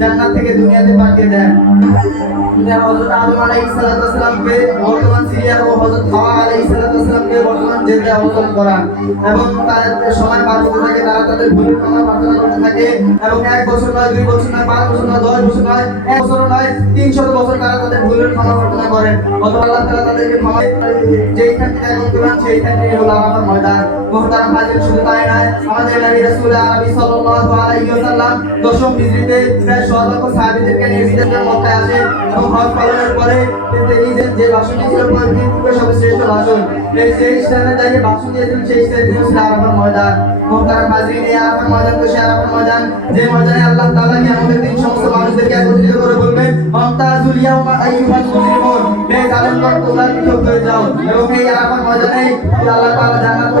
জান্নাত থেকে দুনিয়াতে পাঠিয়ে দেন। হযরত আদম আলাইহিস সালামকে বর্তমান সিরিয়া ও হযরত হাওয়া আলাইহিস সালামকে বর্তমান জেদ্দা অবতরণ করান এবং তাদের সময় পার হতে থাকে, তারা তাদের ভুলের ক্ষমা প্রার্থনা করতে থাকে। এবং এক বছর নয়, দুই বছর নয়, পাঁচ বছর নয়, দশ বছর নয়, এক বছর নয় তিনশত বছর তারা তাদের ভুলের ক্ষমা প্রার্থনা করেন অত আল্লাহ তারা তাদেরকে ক্ষমা যেই যেইখানটি এখন করেন সেইখানটি হলো আমার ময়দান। মোহতারাম হাজির, শুধু তাই নয়, আমাদের নবী রাসূল আরবি সাল্লাল্লাহু আলাইহি ওয়াসাল্লাম দশম হিজরিতে প্রায় সোয়া সাহাবীদেরকে নিয়ে বিদেশে মক্কায় আসেন এবং হজ পালনের পরে তিনি যে ভাষণটি ছিল পৃথিবীর সর্বশ্রেষ্ঠ ভাষণ এই সেই স্থানে দাঁড়িয়ে ভাষণ দিয়েছিলেন সেই স্থানে ছিল আরাফার ময়দান। মোহতারাম হাজিরিন এই আরাফার ময়দান, তো সে আরাফার ময়দান, যে ময়দানে আল্লাহ তাআলা কি আমাদের দিন সমস্ত মানুষদেরকে একত্রিত করে বলবেন, মমতাজুল ইয়াউমা আইয়ুহাল মুজরিমুন হে জালেমগণ, তোমরা পৃথক হয়ে যাও। এবং এই আরাফার ময়দানে আল্লাহ তাআলা জান্নাত ও